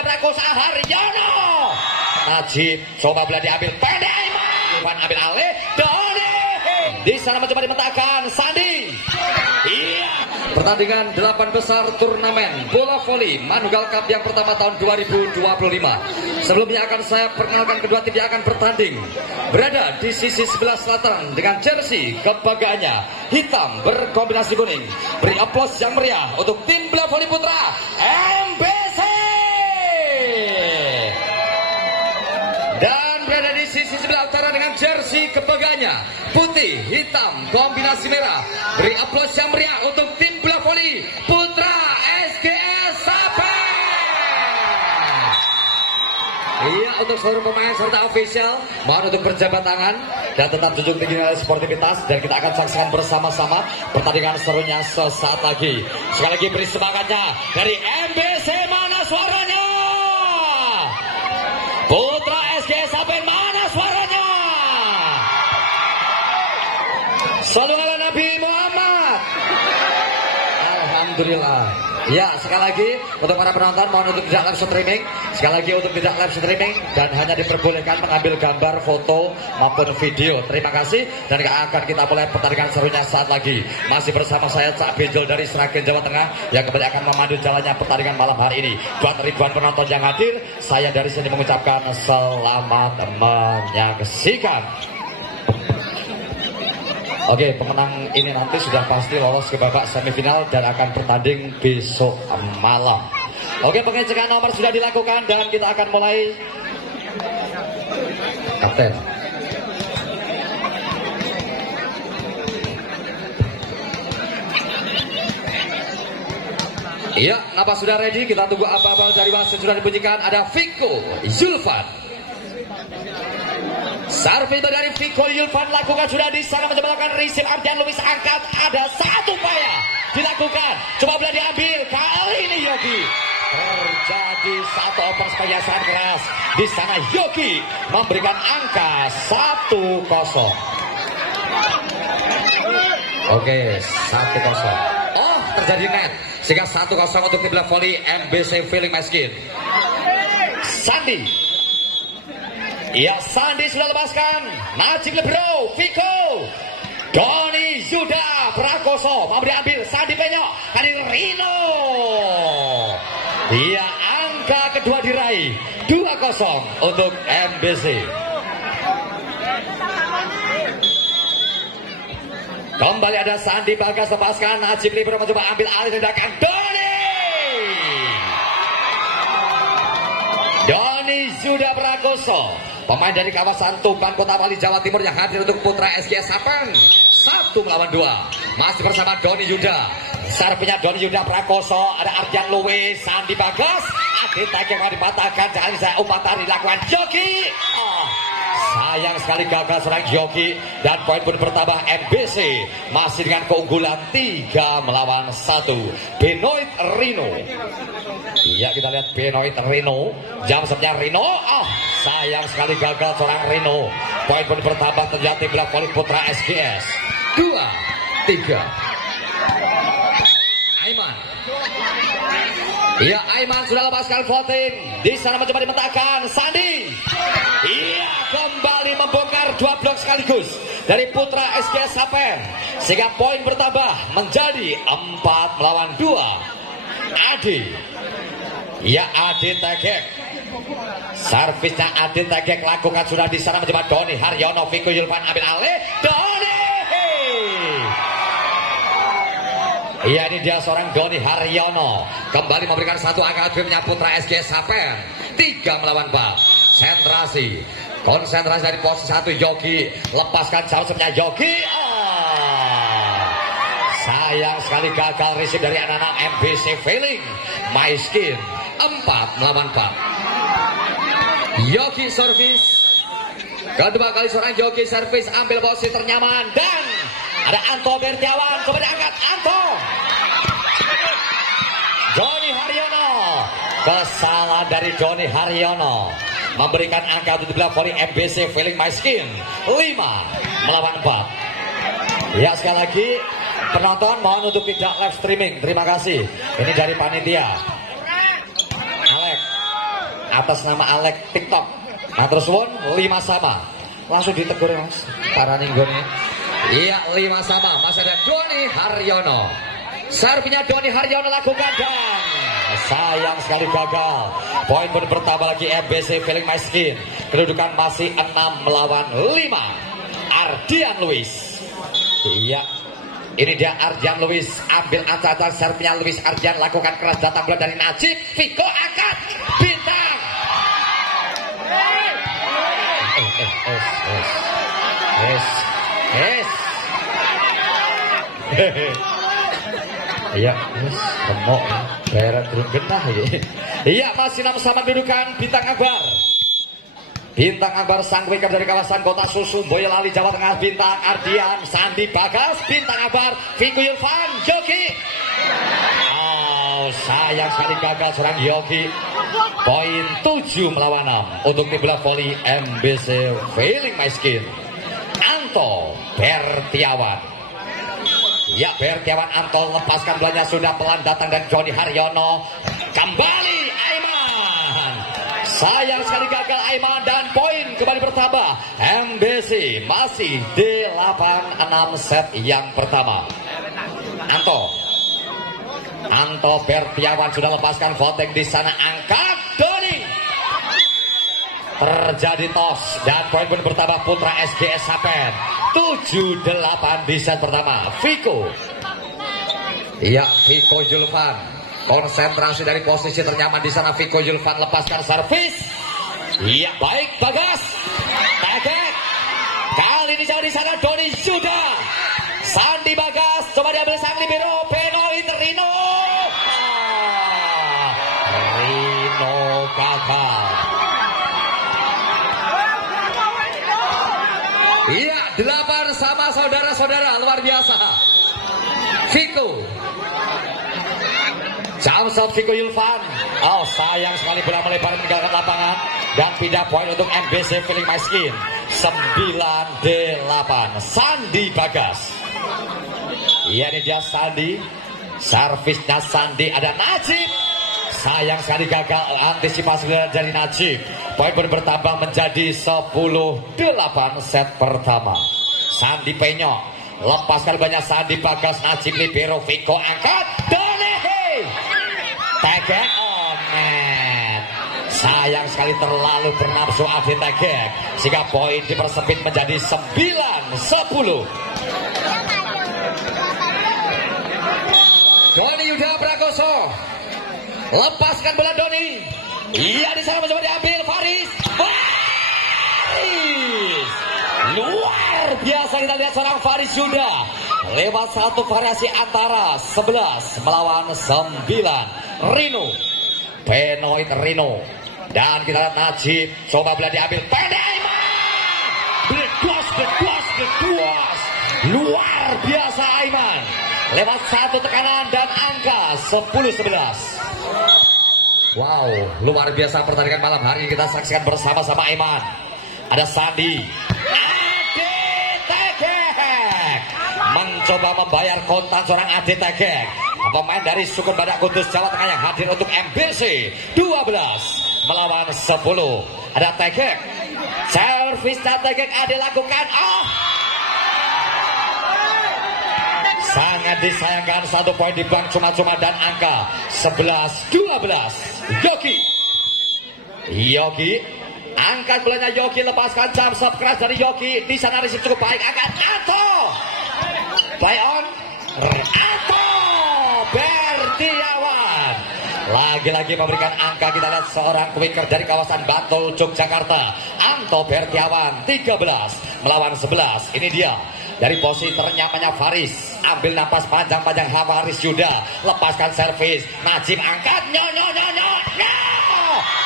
Yuda Prakosa Haryono. Najib coba belah diambil pendek Iman ambil alih Doni di sana mencoba dimentahkan Sandi. Iya, pertandingan 8 besar turnamen bola voli Manunggal Cup yang pertama tahun 2025. Sebelumnya akan saya perkenalkan kedua tim yang akan bertanding. Berada di sisi sebelah selatan dengan jersey kebanggaannya hitam berkombinasi kuning. Beri aplaus yang meriah untuk tim bola voli putra MBC. Dan berada di sisi sebelah utara dengan jersey kebanggaannya putih hitam kombinasi merah. Beri aplaus yang meriah untuk tim bola voli putra SGS Saper. Iya, untuk seluruh pemain serta official mohon untuk berjabat tangan dan tetap junjung tinggi nilai sportivitas, dan kita akan saksikan bersama-sama pertandingan serunya sesaat lagi. Sekali lagi beri semangatnya dari MBC, mana suaranya? Putra SGS Saper, mana suaranya? Sallu ala Nabi Muhammad. Alhamdulillah. Ya, sekali lagi untuk para penonton mohon untuk tidak live streaming. Sekali lagi untuk tidak live streaming dan hanya diperbolehkan mengambil gambar, foto maupun video. Terima kasih, dan akan kita mulai pertandingan serunya saat lagi. Masih bersama saya Cak Benjol dari Sragen, Jawa Tengah yang kembali akan memandu jalannya pertandingan malam hari ini. Buat ribuan penonton yang hadir, saya dari sini mengucapkan selamat menyaksikan. Oke, pemenang ini nanti sudah pasti lolos ke babak semifinal dan akan bertanding besok malam. Oke, pengecekan nomor sudah dilakukan dan kita akan mulai. Kapten. Iya, napas sudah ready. Kita tunggu abal-abal dari wasit sudah dibunyikan. Ada Viko Zulfan. Servis dari Viko Yulvan lakukan sudah di sana mencoba melakukan receive. Ardian Luis angkat, ada satu upaya dilakukan, coba boleh diambil kali ini Yogi. Terjadi satu oper sebagai sangat keras di sana. Yogi memberikan angka 1-0. Oke, 1-0. Oh, terjadi net sehingga 1-0 untuk tim bola voli MBC Feeling Miskin. Sandi. Iya, Sandi sudah lepaskan. Najib Lebro, Viko, Doni Yuda Prakoso mau diambil. Sandi penyok, kali Rino. Iya, angka kedua diraih 2-0 untuk MBC. Kembali ada Sandi Bagas lepaskan. Najib Lebro mencoba ambil alih tindakan Doni. Doni Yuda Prakoso, pemain dari kawasan Tuban, Kota Bali, Jawa Timur yang hadir untuk putra SGS Saper. 1-2. Masih bersama Doni Yuda. Serpinya Doni Yuda Prakoso. Ada Ardian Luis, Sandi Bagas. Adit Tagih mau dipatahkan. Jangan saya umpan tadi dilakukan Yogi. Oh, sayang sekali gagal serang Yogi. Dan poin pun bertambah MBC. Masih dengan keunggulan 3-1. Benoit Rino. Iya, kita lihat Benoit Rino. Jam sernya Rino. Oh, sayang sekali gagal seorang Rino. Poin pun bertambah terjadi bola voli putra SGS. 2-3. Aiman. Iya, Aiman sudah lepaskan voting. Di sana mencoba dimentahkan Sandi. Iya, kembali membongkar 2 blok sekaligus dari putra SGS Saper. Sehingga poin bertambah menjadi 4-2. Adi. Ya, Adi Tegek. Servisnya Adi Tegek lakukan sudah di sana mencoba Doni Haryono. Viko Yulvan ambil alih. Doni. Iya, ini dia seorang Doni Haryono. Kembali memberikan satu angka timnya putra SGS Saper. 3-4. Sentrasi. Konsentrasi dari posisi 1 Yogi. Lepaskan jauhnya Yogi. Oh, sayang sekali gagal receive dari anak-anak MBC Feeling Miskin. 4-4. Yogi servis. Kedua kali seorang Yogi servis, ambil posisi ternyaman dan ada Anto Bertiawan. Coba diangkat Anto. Doni Haryono. Kesalahan dari Doni Haryono memberikan angka untuk bola voli MBC Feeling Miskin. 5-4. Ya, sekali lagi penonton mohon untuk tidak live streaming. Terima kasih. Ini dari panitia. Alex. atas nama Alek TikTok. Nah terus 5 sama. Langsung ditegur ya mas. Para ninggone. Iya 5 sama. Masih ada Doni Haryono. Servisnya Doni Haryono lakukan dan sayang sekali gagal. Poin pun bertambah lagi MBC Feeling My Skin. Kedudukan masih 6 melawan 5. Ardian Luis. Iya. Ini dia Ardian Luis. Ambil acak-acak servisnya Luis Ardian. Lakukan keras datang bola dari Najib. Viko angkat. Bintang. Iya, remok daerah turun genah ya. Iya, masih 6 sama kedudukan Bintang Akbar. Bintang Akbar sang waker dari kawasan Kota Susu, Boyolali, Jawa Tengah. Bintang Ardian, Sandi Bagas, Bintang Akbar, Viko Yulvan, Yogi. Oh, sayang sekali gagal serang Yogi. Poin 7 melawan 6 untuk tim bola voli MBC Feeling My Skin. Anto Bertiawan. Ya, Bertiawan Anto lepaskan bolanya, sudah pelan datang dan Doni Haryono. Kembali Aiman. Sayang sekali gagal Aiman dan poin kembali bertambah. MBC masih di 8-6 set yang pertama. Anto Bertiawan sudah lepaskan voting di sana, angkat Doni. Terjadi tos dan poin pun bertambah putra SGS Sapen 7-8 di set pertama. Viko. Iya, Viko Julvan. Konsentrasi dari posisi ternyaman di sana. Viko Julvan lepaskan servis. Iya, baik Bagas. Tegek. Kali ini jauh di sana Doni Yuda. Sandi Bagas coba diambil sang libero. Benoit Rino. Rino gagal. Iya, 8 sama saudara-saudara, luar biasa. Viko. Jump shot Viko Yulvan. Oh, sayang sekali bola melebar meninggalkan lapangan dan pindah poin untuk MBC Feeling My Skin. 9-8. Sandi Bagas. Iya, ini dia Sandi. Servisnya Sandi, ada Najib. Sayang sekali gagal antisipasi dari Najib. Poin pun bertambah menjadi 10-8 set pertama. Sandi Penyok lepaskan banyak. Sandi Bagas, Najib libero, Viko angkat. Doni Tegek on net. Sayang sekali terlalu bernafsu Adi Tegek sehingga poin dipersempit menjadi 9-10. Doni Yuda Prakoso lepaskan bola Doni. Iya, di sana mencoba diambil Faris. Luar biasa kita lihat seorang Faris Yuda lewat satu variasi antara 11 melawan 9. Rino. Benoit Rino. Dan kita lihat Najib coba bola diambil pendek. Bledos. Luar biasa Aiman. Lewat satu tekanan dan angka 10-11. Wow, luar biasa pertandingan malam hari ini kita saksikan bersama-sama Aiman. Ada Sandi. Ade Tegek mencoba membayar kontan seorang Ade Tegek, pemain dari suku Badak Kudus Jawa Tengah yang hadir untuk MBC 12 melawan 10. Ada Tegek. Servis Tegek Ade lakukan. Oh, sangat disayangkan, satu poin dibuang cuma-cuma dan angka 11-12. Yogi angkat bolanya. Yogi lepaskan jump shot keras dari Yogi. Di sana risik cukup baik. Angkat Anto. Play on. Anto Bertiawan lagi-lagi memberikan angka. Kita lihat seorang quicker dari kawasan Bantul, Yogyakarta. Anto Bertiawan 13 melawan 11. Ini dia dari posisi ternyamannya Faris. Ambil napas panjang-panjang Faris Yuda. Lepaskan servis. Najib angkat. No.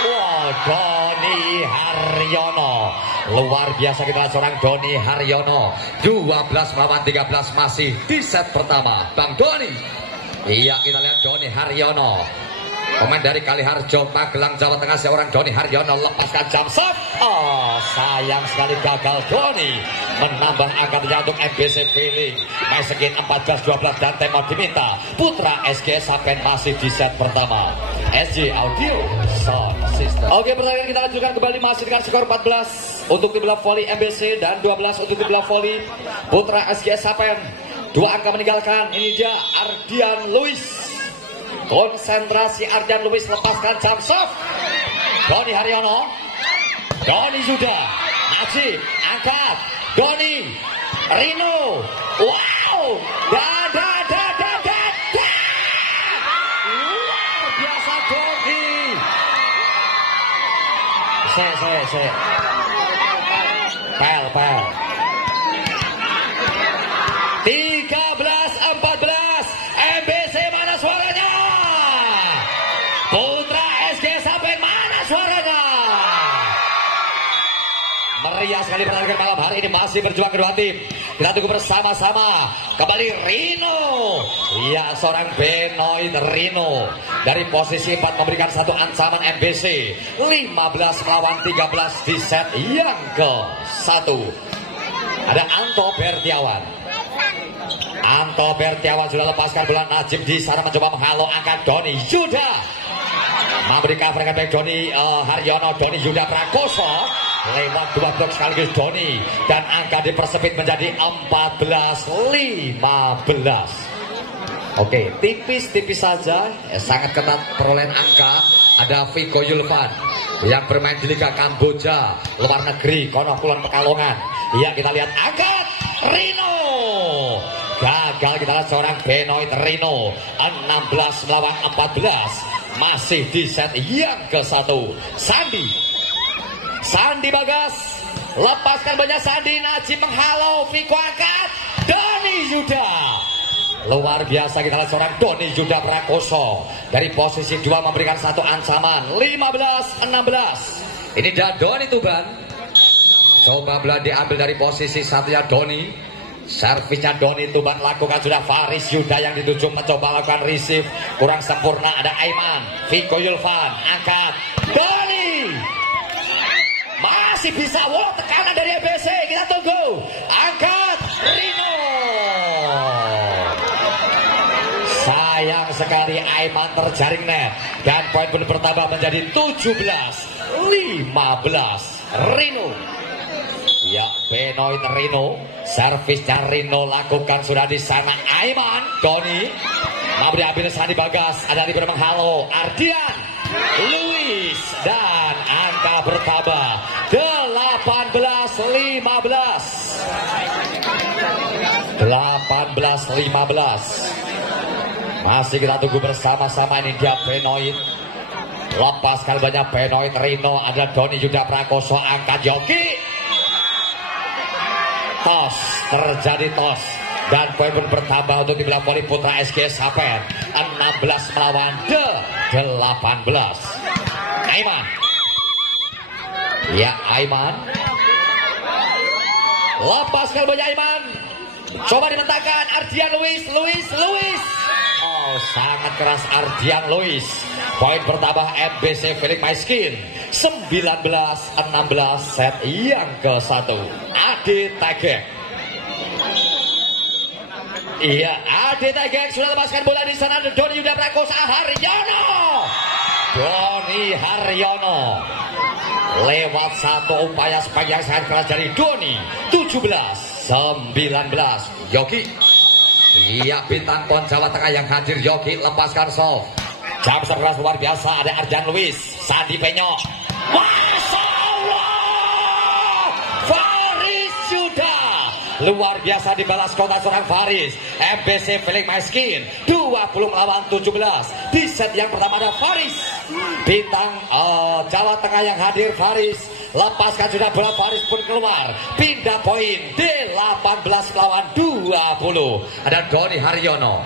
Wow, Doni Haryono. Luar biasa kita lihat seorang Doni Haryono. 12 melawan 13 masih di set pertama. Bang Doni. Iya, kita lihat Doni Haryono. Pemain dari Kaliharjo, Magelang, Jawa Tengah, seorang Doni Haryono lepaskan jump shot. Oh, sayang sekali gagal. Doni menambah angkanya untuk MBC Feeling My Skin 14-12 dan tema diminta Putra SG Sapen masih di set pertama. SG Audio Sound System. Oke, pertandingan kita lanjutkan kembali masih dengan skor 14 untuk tim bola voli MBC dan 12 untuk tim bola voli Putra SGS Sapen. 2 angka meninggalkan. Ini dia Ardian Luis. Konsentrasi Ardian Luis, lepaskan jam soft. Doni Haryono, Doni Yuda, Najib, angkat, Doni, Rino, wow, luar biasa Doni. Saya. Pel. 13-14, MBC mana suaranya? Putra SGS Sapen mana suaranya? Meriah sekali pertandingan malam hari ini, masih berjuang kedua tim. Kita tunggu bersama-sama. Kembali Rino. Ya, seorang Benoit Rino dari posisi 4 memberikan satu ancaman MBC. 15 melawan 13 di set yang ke-1. Ada Anto Bertiawan. Anto Bertiawan sudah lepaskan bola. Najib di sana mencoba menghalau, angkat Doni Yuda. Memberi cover dengan baik Doni Haryono, Doni Yuda Prakoso. Lewat 2 blok sekaligus Doni, dan angka dipersempit menjadi 14-15. Oke, tipis-tipis saja, sangat ketat perolehan angka. Ada Viko Yulvan yang bermain di Liga Kamboja, luar negeri, kono Kulon Pekalongan. Iya, kita lihat angkat Rino. Gagal, kita lihat seorang Benoit Rino. 16 melawan 14, masih di set yang ke-1. Sandi Bagas, lepaskan banyak Sandi. Najib menghalau, Viko angkat, Doni Yuda. Luar biasa, kita lihat seorang Doni Yuda Prakoso dari posisi 2 memberikan satu ancaman. 15-16. Ini dia Doni Tuban. Coba bola diambil dari posisi satunya Doni. Servisnya Doni Tuban lakukan sudah. Faris Yuda yang dituju mencoba lakukan receive, kurang sempurna. Ada Aiman, Viko Yulvan angkat, Doni masih bisa. Wow, tekanan dari MBC, kita tunggu. Angkat Rino. Sayang sekali Aiman terjaring net, dan poin pun bertambah menjadi 17-15 Rino. Ya, Benoit Rino, servisnya Rino lakukan sudah di sana. Aiman, Doni, memberi ambil Sandi Bagas, ada di menghalo Ardian Luis, dan angka bertambah 18-15. 18-15. Masih kita tunggu bersama-sama. Ini dia Benoit. Lepaskan banyak Benoit Rino. Ada Doni Yuda Prakoso, angkat Yogi. Tos, terjadi tos, dan poin pun bertambah untuk tim bola voli Putra SGS Sapen. 16 melawan 18. Aiman. Ya, Aiman. Lepaskan banyak Aiman. Coba dimentangkan Ardian Luis. Oh, sangat keras Ardian Luis. Poin bertambah MBC Felix Maiskin. 19-16 set yang ke-1. Ade Tegek. Iya, Ade Tegek sudah lepaskan bola di sana. Doni Yuda Prakoso, Haryono. Doni Haryono. Lewat satu upaya sepanjang sangat keras dari Doni. 17-19 Yogi. Iya, bintang pon Jawa Tengah yang hadir Yogi, lepaskan soft. Jam 11 luar biasa. Ada Ardian Luis, Sandi Penyok. Masya Allah, Faris Yuda. Luar biasa dibalas kota seorang Faris. MBC Felix Maiskin 20 melawan 17. Di set yang pertama ada Faris, bintang Jawa Tengah yang hadir. Faris lepaskan sudah bola, Faris pun keluar. Pindah poin 18 melawan 20. Ada Doni Haryono.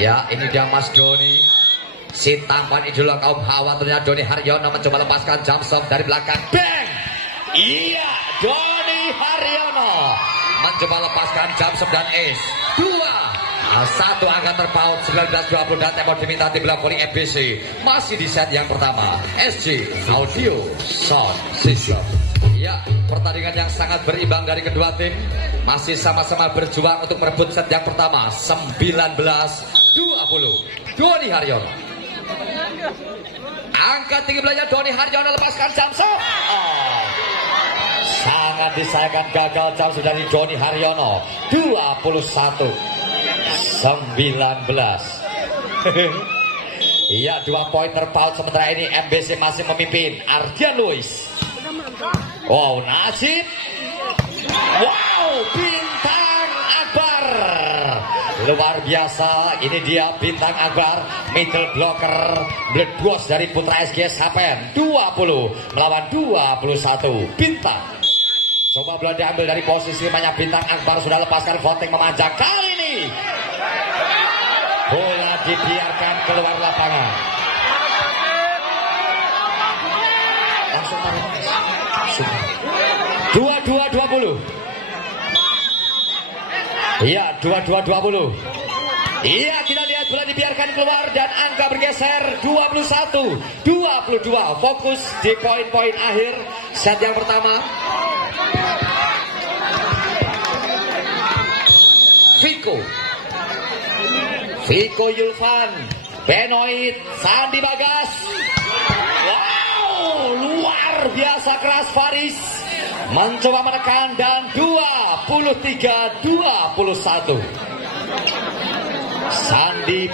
Ya, ini dia Mas Doni, si tampan idola kaum Hawa. Ternyata Doni Haryono mencoba lepaskan jump shot dari belakang. Bang. Iya, Doni Haryono mencoba lepaskan jump shot dan ace. 2-1 angka terpaut. 19-20 dan tempo diminta tim bola voli MBC. Masih di set yang pertama. SG Audio Sound System. Ya, pertandingan yang sangat berimbang dari kedua tim. Masih sama-sama berjuang untuk merebut set yang pertama. 19-20 Doni Haryono. Angkat tinggi belanja Doni Haryono, lepaskan jam shot. Sangat disayangkan gagal jam shot dari Doni Haryono. 21-19. Iya, 2 poin terpaut sementara ini MBC masih memimpin. Ardian Luis. Wow, Najib. Wow, Bintang Akbar. Luar biasa, ini dia Bintang Akbar, middle blocker, blood boss dari Putra SGS Hapen. 20 melawan 21. Bintang coba bola diambil dari posisi banyak. Bintang Akbar sudah lepaskan voting memanjang. Kali ini bola dibiarkan keluar lapangan. Langsung tarik. 22-20. Iya, 22-20. Iya, kita lihat bola dibiarkan keluar dan angka bergeser 21-22. Fokus di poin-poin akhir set yang pertama. Viko Yulvan, Benoit, Sandi Bagas. Wow, luar biasa keras Faris. Mencoba menekan dan 23-21. Sandi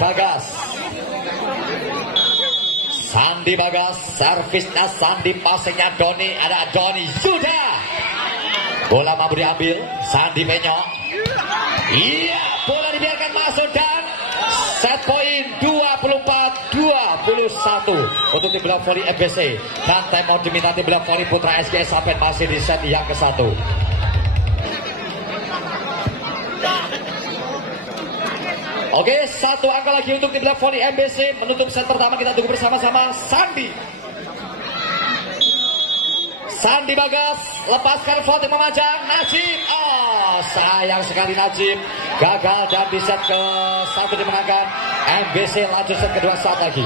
Bagas, servisnya Sandi, passingnya Doni, ada Doni sudah. Bola mampu diambil, Sandi penyok. Iya, bola dibiarkan masuk dan set poin 24-21 untuk tim bola voli MBC. Dan time out diminta tim bola voli Putra SGS Hapen masih di set yang ke-1. Oke, 1 angka lagi untuk tim bola voli MBC. Menutup set pertama, kita tunggu bersama-sama. Sandi Bagas, lepaskan voting memajang. Najib, sayang sekali Najib gagal dan di set ke-1 dimenangkan. MBC lanjut set kedua saat lagi.